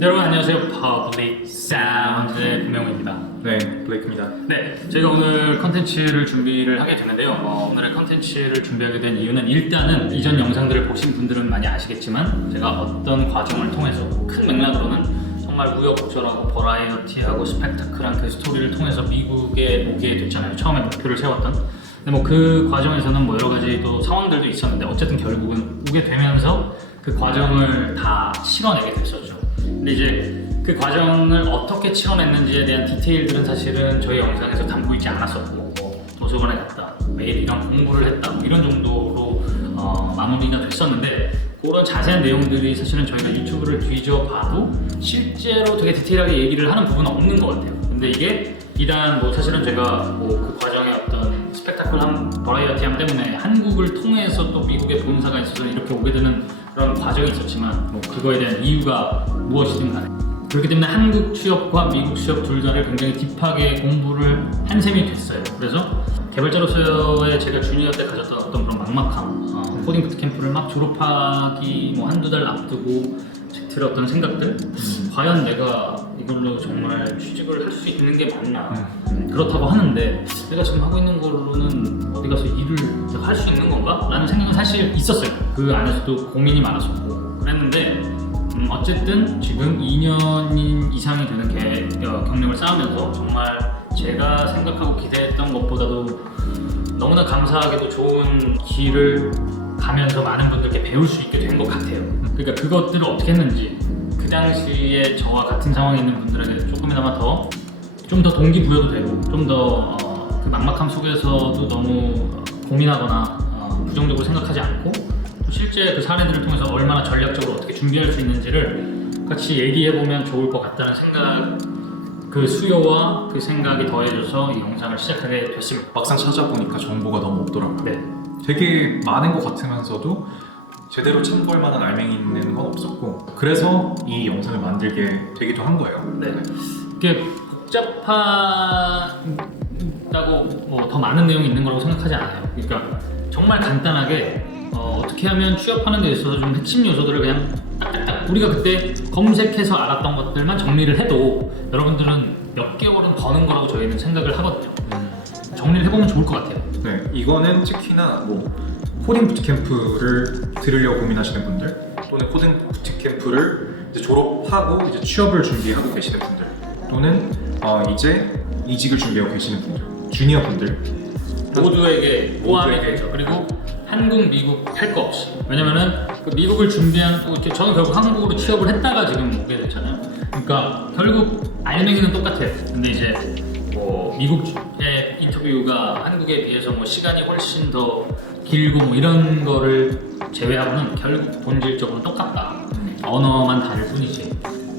여러분 안녕하세요. 퍼블릭 사운드의 구명호입니다. 네, 블레이크입니다. 네, 저희가 오늘 컨텐츠를 준비를 하게 됐는데요. 오늘의 컨텐츠를 준비하게 된 이유는 일단은 이전 영상들을 보신 분들은 많이 아시겠지만 제가 어떤 과정을 통해서 큰 맥락으로는 정말 우여곡절하고 버라이어티하고 스펙타클한 그 스토리를 통해서 미국에 오게 됐잖아요. 처음에 목표를 세웠던. 근데 뭐 그 과정에서는 뭐 여러 가지 또 상황들도 있었는데 어쨌든 결국은 오게 되면서 그 과정을 다 치러내게 됐었죠. 근데 이제 그 과정을 어떻게 치러냈는지에 대한 디테일들은 사실은 저희 영상에서 담고 있지 않았었고 뭐 도서관에 갔다, 매일 이런 공부를 했다 뭐 이런 정도로 마무리가 됐었는데 그런 자세한 내용들이 사실은 저희가 유튜브를 뒤져봐도 실제로 되게 디테일하게 얘기를 하는 부분은 없는 것 같아요. 근데 이게 이단 뭐 사실은 제가 뭐 그 과정의 어떤 스펙타클한 버라이어티함 때문에 한국을 통해서 또 미국에 본사가 있어서 이렇게 오게 되는 그런 과정이 있었지만 뭐 그거에 대한 이유가 무엇이든 간에 그렇기 때문에 한국 취업과 미국 취업 둘 다를 굉장히 딥하게 공부를 한 셈이 됐어요. 그래서 개발자로서의 제가 주니어 때 가졌던 어떤 그런 막막함, 코딩 부트캠프를 막 졸업하기 뭐 한두 달 앞두고 들었던 생각들, 과연 내가 이걸로 정말 취직을 할 수 있는 게 맞나? 그렇다고 하는데 내가 지금 하고 있는 걸로는 어디 가서 일을 할 수 있는 건가? 라는 생각은 사실 있었어요. 그 안에서도 고민이 많았었고 그랬는데 어쨌든 지금 2년 이상이 되는 경력을 쌓으면서 정말 제가 생각하고 기대했던 것보다도 너무나 감사하게도 좋은 길을 가면서 많은 분들께 배울 수 있게 된 것 같아요. 그러니까 그것들을 어떻게 했는지 그 당시에 저와 같은 상황에 있는 분들에게 조금이나마 좀 더 동기부여도 되고 좀 더 그 막막함 속에서도 너무 고민하거나 부정적으로 생각하지 않고 실제 그 사례들을 통해서 얼마나 전략적으로 어떻게 준비할 수 있는지를 같이 얘기해보면 좋을 것 같다는 생각, 그 수요와 그 생각이 더해져서 이 영상을 시작하게 됐습니다. 막상 찾아보니까 정보가 너무 없더라고요. 네. 되게 많은 것 같으면서도 제대로 참고할 만한 알맹이 있는 건 없었고 그래서 이 영상을 만들게 되기도 한 거예요. 네. 이게 복잡하다고 뭐 더 많은 내용이 있는 거라고 생각하지 않아요. 그러니까 정말 간단하게 어떻게 하면 취업하는 데 있어서 좀 핵심 요소들을 그냥 딱딱딱 우리가 그때 검색해서 알았던 것들만 정리를 해도 여러분들은 몇 개월은 버는 거라고 저희는 생각을 하거든요. 정리를 해보면 좋을 것 같아요. 네, 이거는 특히나 뭐 코딩 부트캠프를 들으려고 고민하시는 분들 또는 코딩 부트캠프를 이제 졸업하고 이제 취업을 준비하고 계시는 분들 또는 이제 이직을 준비하고 계시는 분들, 주니어 분들 모두에게 포함이 되죠. 그리고 한국, 미국 할 거 없이. 왜냐면은 그 미국을 준비한 저는 결국 한국으로 취업을 했다가 지금 오게 됐잖아요. 그러니까 결국 알맹이는 똑같아요. 근데 이제 뭐 미국의 인터뷰가 한국에 비해서 뭐 시간이 훨씬 더 길고 뭐 이런 거를 제외하고는 결국 본질적으로 똑같다. 언어만 다를 뿐이지.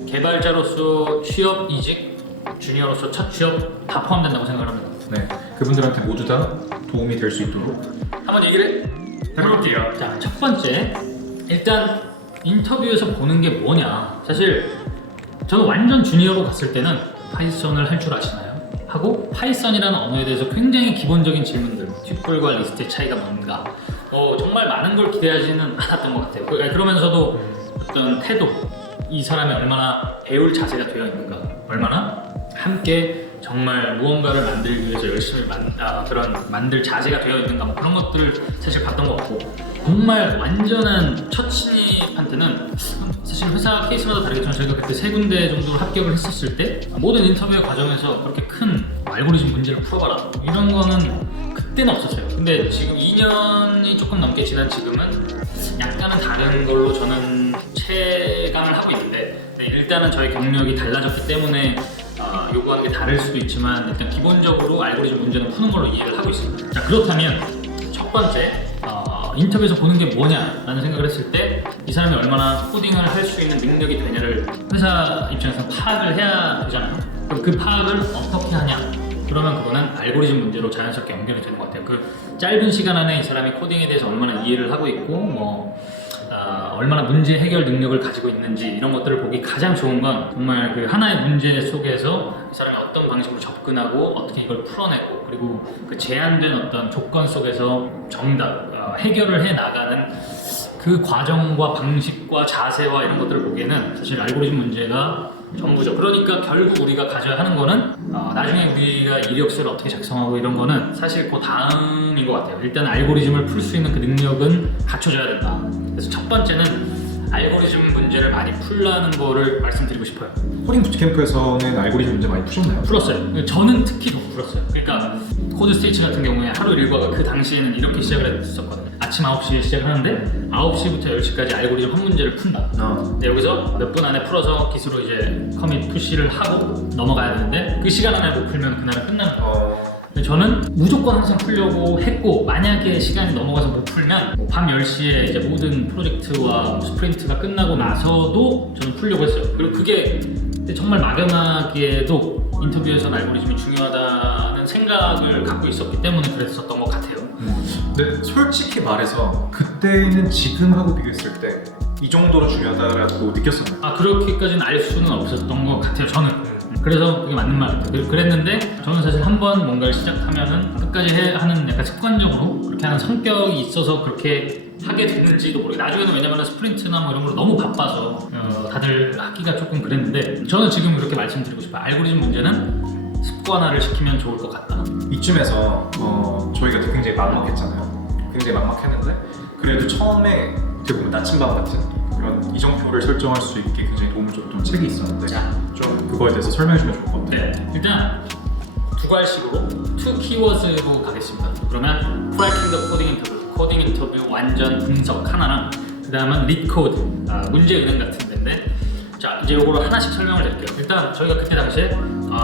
개발자로서 취업, 이직, 주니어로서 첫 취업 다 포함된다고 생각합니다. 네, 그분들한테 모두 다 도움이 될 수 있도록 한번 얘기를 해볼게요. 자, 첫 번째, 일단 인터뷰에서 보는 게 뭐냐. 사실 저는 완전 주니어로 갔을 때는 파이썬을 할 줄 아시나요? 하고 파이썬이라는 언어에 대해서 굉장히 기본적인 질문들, 튜플과 리스트의 차이가 뭔가 정말 많은 걸 기대하지는 않았던 것 같아요. 그러면서도 어떤 태도, 이 사람이 얼마나 배울 자세가 되어 있는가, 얼마나 함께 정말 무언가를 만들기 위해서 열심히 만들 자세가 되어 있는가 뭐 그런 것들을 사실 봤던 것 같고 정말 완전한 첫 신입한테는 사실 회사 케이스마다 다르겠지만 저희가 그때 3군데 정도를 합격을 했었을 때 모든 인터뷰의 과정에서 그렇게 큰 알고리즘 문제를 풀어봐라 이런 거는 그때는 없었어요. 근데 지금 2년이 조금 넘게 지난 지금은 약간은 다른 걸로 저는 체감을 하고 있는데 일단은 저희 경력이 달라졌기 때문에 요구하는 게 다를 수도 있지만 일단 기본적으로 알고리즘 문제는 푸는 걸로 이해를 하고 있습니다. 자, 그렇다면 첫 번째 인터뷰에서 보는 게 뭐냐라는 생각을 했을 때 이 사람이 얼마나 코딩을 할 수 있는 능력이 되냐를 회사 입장에서 파악을 해야 되잖아요. 그럼 그 파악을 어떻게 하냐? 그러면 그거는 알고리즘 문제로 자연스럽게 연결이 되는 것 같아요. 그 짧은 시간 안에 이 사람이 코딩에 대해서 얼마나 이해를 하고 있고 얼마나 문제 해결 능력을 가지고 있는지 이런 것들을 보기 가장 좋은 건 정말 그 하나의 문제 속에서 이 사람이 어떤 방식으로 접근하고 어떻게 이걸 풀어내고 그리고 그 제한된 어떤 조건 속에서 정답, 해결을 해 나가는 그 과정과 방식과 자세와 이런 것들을 보기에는 사실 알고리즘 문제가 전부죠. 그러니까 결국 우리가 가져야 하는 거는 나중에 우리가 이력서를 어떻게 작성하고 이런 거는 사실 그 다음인 것 같아요. 일단 알고리즘을 풀 수 있는 그 능력은 갖춰져야 된다. 그래서 첫 번째는 알고리즘 문제를 많이 풀라는 거를 말씀드리고 싶어요. 코딩 부트캠프에서는 알고리즘 문제 많이 푸셨나요? 풀었어요. 저는 특히 더 풀었어요. 그러니까 코드 스테이치 같은 경우에 하루 일과가 그 당시에는 이렇게 시작을 했었거든요. 아침 9시에 시작을 하는데 9시부터 10시까지 알고리즘 한 문제를 푼다. 근데 여기서 몇 분 안에 풀어서 기수로 이제 커밋 푸시를 하고 넘어가야 되는데 그 시간 안에 못 풀면 그날은 끝나는 거예요. 근데 저는 무조건 항상 풀려고 했고 만약에 시간이 넘어가서 못 풀면 밤 10시에 이제 모든 프로젝트와 스프린트가 끝나고 나서도 저는 풀려고 했어요. 그리고 그게 정말 막연하게도 인터뷰에서는 알고리즘이 중요하다는 생각을 갖고 있었기 때문에 그랬었던 것 같아요. 근데 솔직히 말해서 그때는 지금하고 비교했을 때 이 정도로 중요하다라고 느꼈었나요? 그렇게까지는 알 수는 없었던 것 같아요, 저는. 그래서 그게 맞는 말 같아요. 그랬는데 저는 사실 한 번 뭔가를 시작하면은 끝까지 하는 약간 습관적으로 그렇게 하는 성격이 있어서 그렇게 하게 됐는지도 모르겠어요. 나중에는 왜냐면 스프린트나 뭐 이런 걸로 너무 바빠서 다들 하기가 조금 그랬는데 저는 지금 이렇게 말씀드리고 싶어요. 알고리즘 문제는 습관화를 시키면 좋을 것 같다. 이쯤에서 저희가 굉장히 막막했잖아요. 굉장히 막막했는데 그래도 처음에 어떻게 보면 나침반 같은 그런 이정표를 설정할 수 있게 굉장히 도움을 줬던 책이 있었는데 좀 그거에 대해서 설명해 주면 좋을 것 같아요. 네, 일단 두 갈식으로 투 키워드로 가겠습니다. 그러면 cracking the coding interview, 코딩 인터뷰 완전 분석 하나랑 그 다음은 lead code, 문제 은행 같은 데인데 자 이제 요거를 하나씩 설명을 드릴게요. 일단 저희가 그때 당시에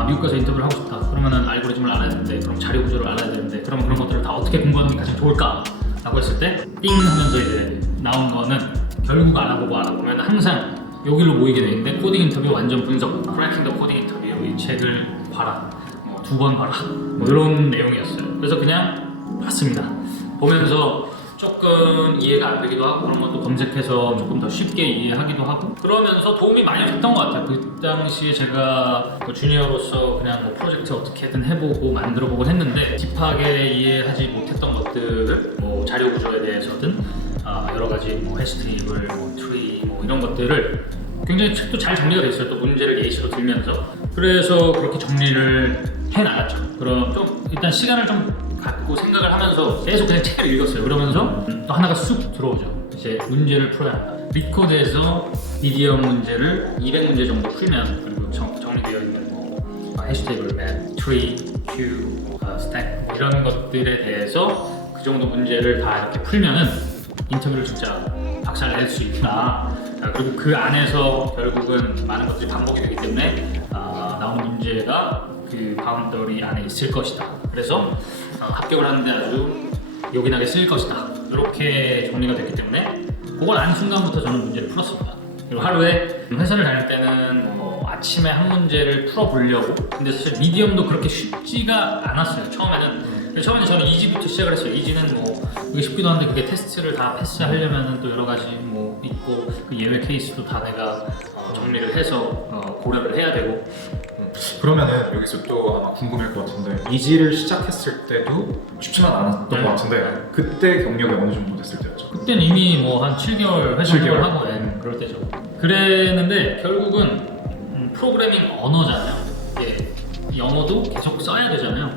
미국 가서 인터뷰를 하고 싶다 그러면은 알고리즘을 알아야 되는데 그럼 자료 구조를 알아야 되는데 그러면 그런 것들을 다 어떻게 공부하는 게 가장 좋을까? 라고 했을 때 띵 하면서 이제 나온 거는 결국 알아보면 항상 여기로 모이게 되는데 코딩 인터뷰 완전 분석 cracking the coding interview 이 책을 봐라 두 번 봐라 뭐 이런 내용이었어요. 그래서 그냥 봤습니다. 보면서 조금 이해가 안 되기도 하고 그런 것도 검색해서 조금 더 쉽게 이해하기도 하고 그러면서 도움이 많이 됐던 것 같아요. 그 당시에 제가 주니어로서 그냥 뭐 프로젝트 어떻게든 해보고 만들어보곤 했는데 딥하게 이해하지 못했던 것들을 뭐 자료 구조에 대해서든 여러 가지 뭐 해시테이블, 뭐 트리 뭐 이런 것들을 굉장히 책도 잘 정리가 돼 있어요. 또 문제를 예시로 들면서 그래서 그렇게 정리를 해나갔죠. 그럼 좀 일단 시간을 좀 갖고 생각을 하면서 계속 그냥 책을 읽었어요. 그러면서 또 하나가 쑥 들어오죠. 이제 문제를 풀어야 한다. 리코드에서 미디엄 문제를 200문제 정도 풀면 그리고 정리되어 있는 뭐 해시태그 맵, 트리, 큐, 스택 뭐 이런 것들에 대해서 그 정도 문제를 다 이렇게 풀면은 인터뷰를 진짜 박살을 낼 수 있구나. 그리고 그 안에서 결국은 많은 것들이 반복이 되기 때문에 나오는 문제가 그 바운더리 안에 있을 것이다. 그래서 합격을 하는데 아주 요긴하게 쓰일 것이다. 이렇게 정리가 됐기 때문에 그걸 안 순간부터 저는 문제를 풀었습니다. 그리고 하루에 회사를 다닐 때는 뭐 아침에 한 문제를 풀어보려고 근데 사실 미디엄도 그렇게 쉽지가 않았어요. 처음에는 저는 이지부터 시작을 했어요. 이지는 뭐 그게 쉽기도 한데 그게 테스트를 다 패스하려면 또 여러 가지 뭐 있고 그 예외 케이스도 다 내가 정리를 해서 고려를 해야 되고 그러면은 여기서 또 아마 궁금할 것 같은데 이지를 시작했을 때도 쉽지만 않았던 것 같은데 그때 경력이 어느 정도 됐을 때였죠? 그때는 이미 뭐 한 7개월 회사 7개월? 생활을 하고 그럴 때죠. 그랬는데 결국은 프로그래밍 언어잖아요. 이게 영어도 계속 써야 되잖아요.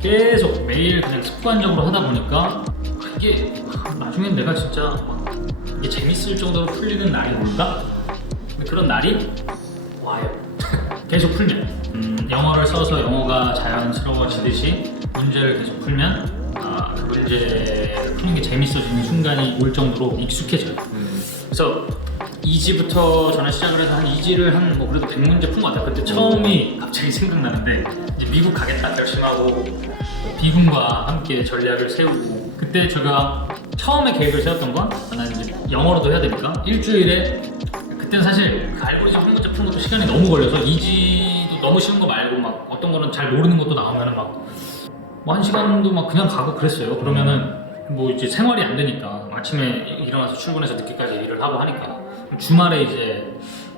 계속 매일 그냥 습관적으로 하다 보니까 이게 나중엔 내가 진짜 이게 재밌을 정도로 풀리는 날이 올까? 그런 날이 와요. 계속 풀면 영어를 써서 영어가 자연스러워지듯이 문제를 계속 풀면 그 문제를 푸는 게 재밌어지는 순간이 올 정도로 익숙해져요. 그래서 2지부터 저는 시작을 해서 한 2지를 한 뭐 그래도 100문제 푼 것 같아요. 그때 처음이 갑자기 생각나는데 이제 미국 가겠다 결심하고 비군과 함께 전략을 세우고 그때 제가 처음에 계획을 세웠던 건 나는 이제 영어로도 해야 되니까 일주일에 그때는 사실 그 알고리즘 한 문제 푸는 것도 시간이 너무 걸려서 이지도 너무 쉬운 거 말고 막 어떤 거는 잘 모르는 것도 나오면은 막 뭐 1시간도 막 그냥 가고 그랬어요. 그러면은 뭐 이제 생활이 안 되니까 아침에 일어나서 출근해서 늦게까지 일을 하고 하니까 주말에 이제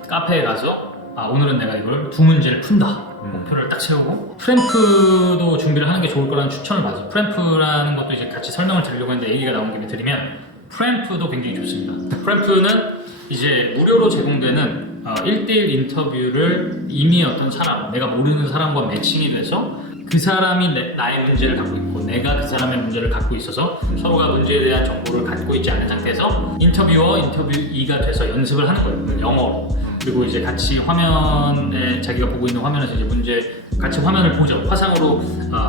카페에 가서 오늘은 내가 이걸 2문제를 푼다 목표를 딱 세우고 프램프도 준비를 하는 게 좋을 거라는 추천을 받아서 프램프라는 것도 이제 같이 설명을 드리려고 했는데 얘기가 나온 김에 드리면 프램프도 굉장히 좋습니다. 프램프는 이제 무료로 제공되는 1대1 인터뷰를 이미 어떤 사람, 내가 모르는 사람과 매칭이 돼서 그 사람이 나의 문제를 갖고 있고 내가 그 사람의 문제를 갖고 있어서 서로가 문제에 대한 정보를 갖고 있지 않은 상태에서 인터뷰어, 인터뷰이가 돼서 연습을 하는 거예요. 영어로. 그리고 이제 같이 화면에 자기가 보고 있는 화면에서 이제 문제 같이 화면을 보죠. 화상으로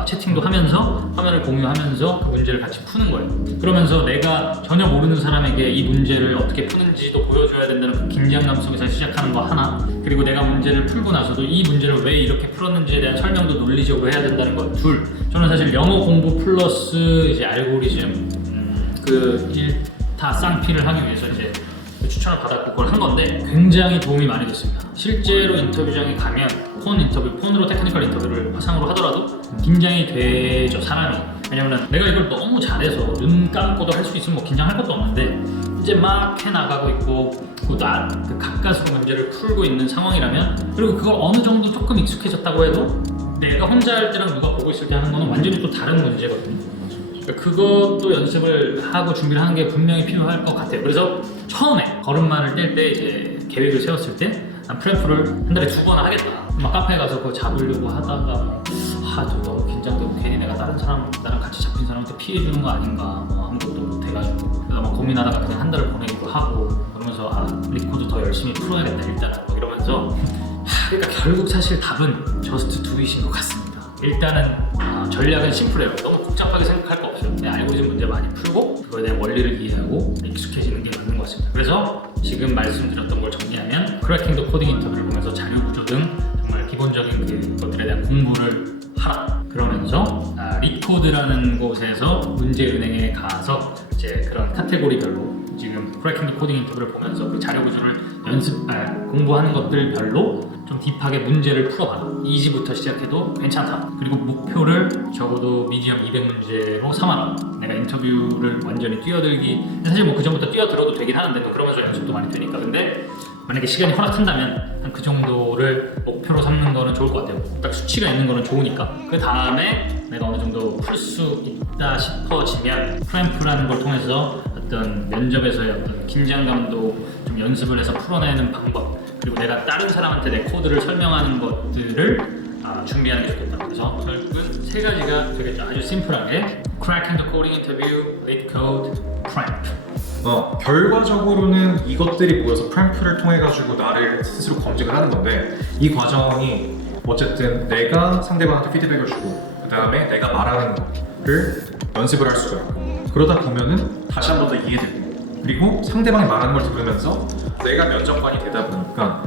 채팅도 하면서 화면을 공유하면서 그 문제를 같이 푸는 거예요. 그러면서 내가 전혀 모르는 사람에게 이 문제를 어떻게 푸는지도 보여줘야 된다는 그 긴장감 속에서 시작하는 거 하나, 그리고 내가 문제를 풀고 나서도 이 문제를 왜 이렇게 풀었는지에 대한 설명도 논리적으로 해야 된다는 거 둘. 저는 사실 영어 공부 플러스 이제 알고리즘 그 일타 쌍피를 하기 위해서 이제 추천을 받았고 그걸 한 건데 굉장히 도움이 많이 됐습니다. 실제로 인터뷰장에 가면 폰으로 테크니컬 인터뷰를 화상으로 하더라도 긴장이 되죠, 사람이. 왜냐면 내가 이걸 너무 잘해서 눈 감고도 할 수 있으면 뭐 긴장할 것도 없는데 이제 막 해나가고 있고 그 가까스로 문제를 풀고 있는 상황이라면, 그리고 그걸 어느 정도 조금 익숙해졌다고 해도 내가 혼자 할 때랑 누가 보고 있을 때 하는 거는 완전히 또 다른 문제거든요. 그것도 연습을 하고 준비를 하는 게 분명히 필요할 것 같아요. 그래서 처음에 걸음마를 뗄 때 이제 계획을 세웠을 때 난 프램프를 한 달에 2번 하겠다. 막 카페에 가서 그거 잡으려고 하다가 저 너무 긴장되고 괜히 내가 나랑 같이 잡힌 사람한테 피해 주는 거 아닌가 아무것도 못 해가지고 그래서 막 고민하다가 그냥 한 달을 보내기도 하고 그러면서 리코드 더 열심히 풀어야겠다 일단은 뭐 이러면서 그러니까 결국 사실 답은 just do it인 것 같습니다. 일단은 전략은 심플해요. 너무 복잡하게 생각할 거 없어요. 그냥 알고리즘 문제 많이 풀고 그거에 대한 원리를 이해하고 익숙해지는 게 맞는 것 같습니다. 그래서 지금 말씀드렸던 걸 정리하면 크래킹 더 코딩 인터뷰를 보면서 자료 구조 등 정말 기본적인 그것들에 대한 공부를 하라. 그러면서 리코드라는 곳에서 문제은행에 가서 이제 그런 카테고리별로 지금 크래킹 더 코딩 인터뷰를 보면서 그 자료 구조를 공부하는 것들별로 좀 딥하게 문제를 풀어봐라. 이지부터 시작해도 괜찮다. 그리고 목표를 적어도 미디엄 200문제로 삼아라. 내가 인터뷰를 완전히 뛰어들기, 사실 뭐 그 전부터 뛰어들어도 되긴 하는데 또 그러면서 연습도 많이 되니까. 근데 만약에 시간이 허락한다면 한 그 정도를 목표로 삼는 거는 좋을 것 같아요. 딱 수치가 있는 거는 좋으니까. 그 다음에 내가 어느 정도 풀 수 있다 싶어지면 프램프라는 걸 통해서 어떤 면접에서의 어떤 긴장감도 좀 연습을 해서 풀어내는 방법, 그리고 내가 다른 사람한테 내 코드를 설명하는 것들을 준비하는 게 좋겠다. 그래서 결국은 3가지가 되겠죠. 아주 심플하게 Cracking the Coding Interview, Lead Code, Prep. 결과적으로는 이것들이 모여서 프램프를 통해 가지고 나를 스스로 검증을 하는 건데, 이 과정이 어쨌든 내가 상대방한테 피드백을 주고 그 다음에 내가 말하는 거를 연습을 할 수가 있고, 그러다 보면은 다시 한 번 더 이해되고, 그리고 상대방이 말하는 걸 들으면서 내가 면접관이 되다 보니까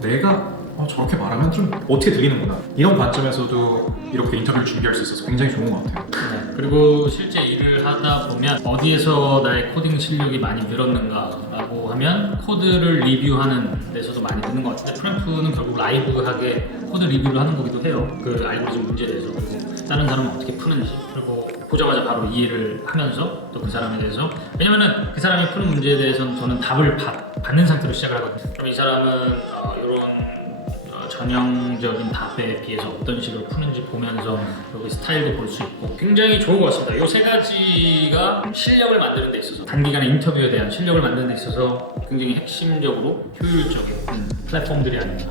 내가 저렇게 말하면 좀 어떻게 들리는구나, 이런 관점에서도 이렇게 인터뷰를 준비할 수 있어서 굉장히 좋은 것 같아요. 네, 그리고 실제 일을 하다 보면 어디에서 나의 코딩 실력이 많이 늘었는가라고 하면 코드를 리뷰하는 데서도 많이 듣는 것 같은데, 프램프는 결국 라이브하게 코드 리뷰를 하는 거기도 해요. 그 알고리즘 문제에 대해서, 그리고 다른 사람은 어떻게 푸는지, 그리고 보자마자 바로 이해를 하면서 또 그 사람에 대해서, 왜냐면은 그 사람이 푸는 문제에 대해서는 저는 답을 받는 상태로 시작을 하거든요. 그럼 이 사람은 이런 전형적인 답에 비해서 어떤 식으로 푸는지 보면서 여기 스타일도 볼 수 있고 굉장히 좋은 것 같습니다. 이 3가지가 실력을 만드는 데 있어서, 단기간의 인터뷰에 대한 실력을 만드는 데 있어서 굉장히 핵심적으로 효율적인 플랫폼들이 아닌가